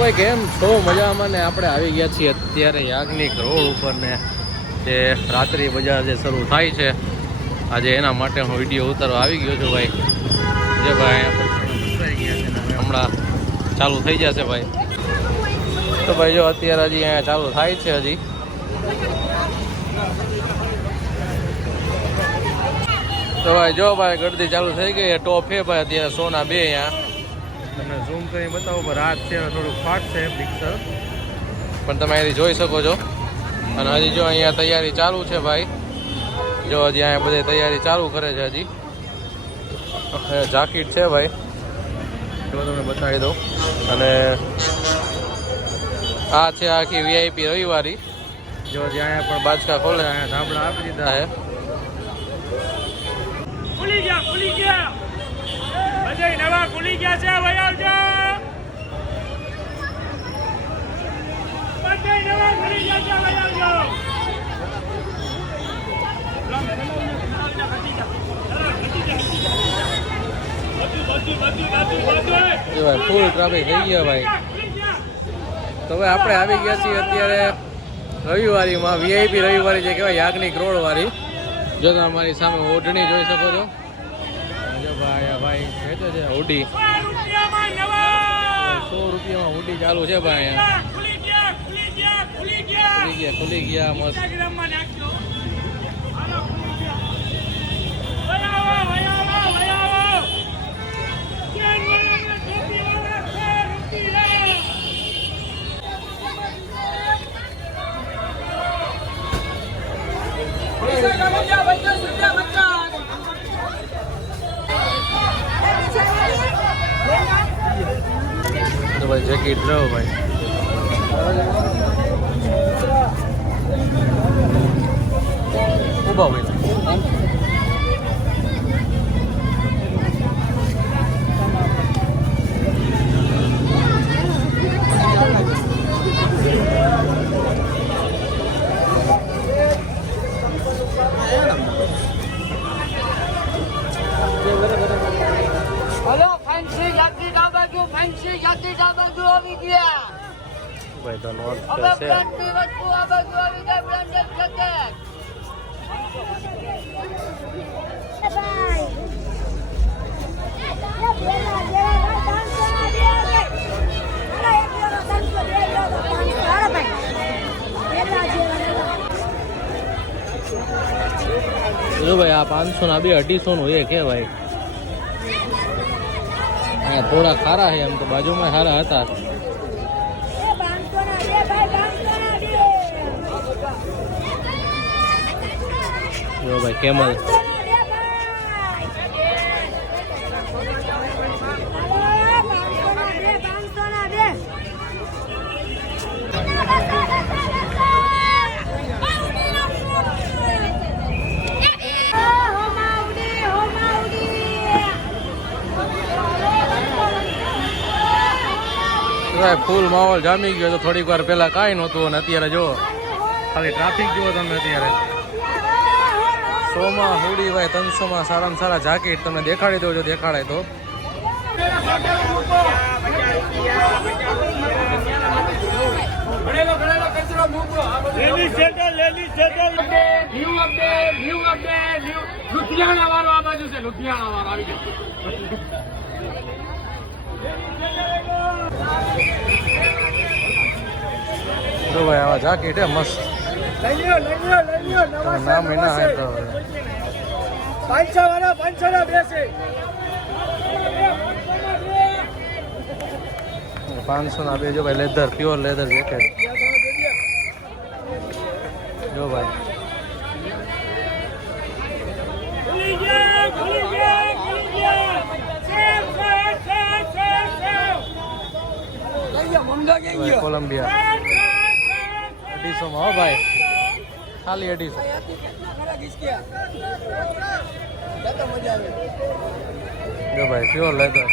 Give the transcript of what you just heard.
ભાઈ કેમ છો? મજામાં ને? આપણે આવી ગયા છીએ અત્યારે યાજ્ઞિક રોડ ઉપર ને જે રાત્રિ બજાર જે શરૂ થાય છે આજે એના માટે હું વિડીયો ઉતારવા આવી ગયો છું ભાઈ. જે ભાઈ હમણાં ચાલુ થઈ જશે ભાઈ. તો ભાઈ જો અત્યારે હજી અહીંયા ચાલુ થાય છે હજી. તો ભાઈ જો ભાઈ ગળદી ચાલુ થઈ ગઈ. ટોપ છે ભાઈ અત્યારે સોના 2 અહીંયા. તમને ઝૂમ કરી બતાવો પર રાત છે થોડુંક ફાટ છે પિક્ચર પણ તમે અહીંથી જોઈ શકો છો. અને હજી જો અહીંયા તૈયારી ચાલુ છે ભાઈ. જો હજી અહીંયા બધી તૈયારી ચાલુ કરે છે હજી. જાકીટ છે ભાઈ જો તમને બતાવી દઉં. અને આ છે આખી વીઆઈપી રવિવારી. જો હજી અહીંયા પણ બાચકા ખોલે અહીંયા ધાબળા આપી દીધા છે. ખુલી ગયા બધા નવા ખુલી ગયા છે. ભાઈ આવજો બધા નવા ખુલી ગયા છે. ભાઈ આવજો ફૂલ ટ્રાફિક થઈ ગયા ભાઈ. તો હવે આપણે આવી ગયા છીએ અત્યારે રવિવારીમાં. વીઆઈપી રવિવારી જે કહેવાય યાજ્ઞિક રોડ વાળી. જો તમે અમારી સામે ઓઢણી જોઈ શકો છો. જો ભાઈ ભાઈ વેચે છે હુડી. 100 રૂપિયામાં હુડી ચાલુ છે ભાઈ અહીંયા. ખુલી ગયા મસ્ત. તો ભાઈ જેકેટ લો ભાઈ. ઉભા ભાઈ ભાઈ તો નોટ છે. જો ભાઈ આ 500 ના 200 નું એક હે ભાઈ. અહીંયા થોડા ખારા છે એમ તો બાજુમાં સારા હતા. જો ભાઈ કેમલ ફૂલ માહોલ જામી ગયો. તો થોડીક વાર પહેલા કાંઈ નહોતું અને અત્યારે જો ખાલી ટ્રાફિક જુઓ તમે. અત્યારે 100 માં હુડી ભાઈ, 300 માં સારામાં સારા જાકેટ તમને દેખાડી દઉં જો દેખાડાય તો. જો ભાઈ આવા જાકેટ હે મસ્ત. નામ એના હે તો 500 વાળા 500 ના બેસે. 500 ના 2 જો ભાઈ. લેધર પ્યોર લેધર જેકેટ જો ભાઈ. કોલંબિયા 250 માં હો ભાઈ. ખાલી 250. જો ભાઈ પ્યોર લેધર.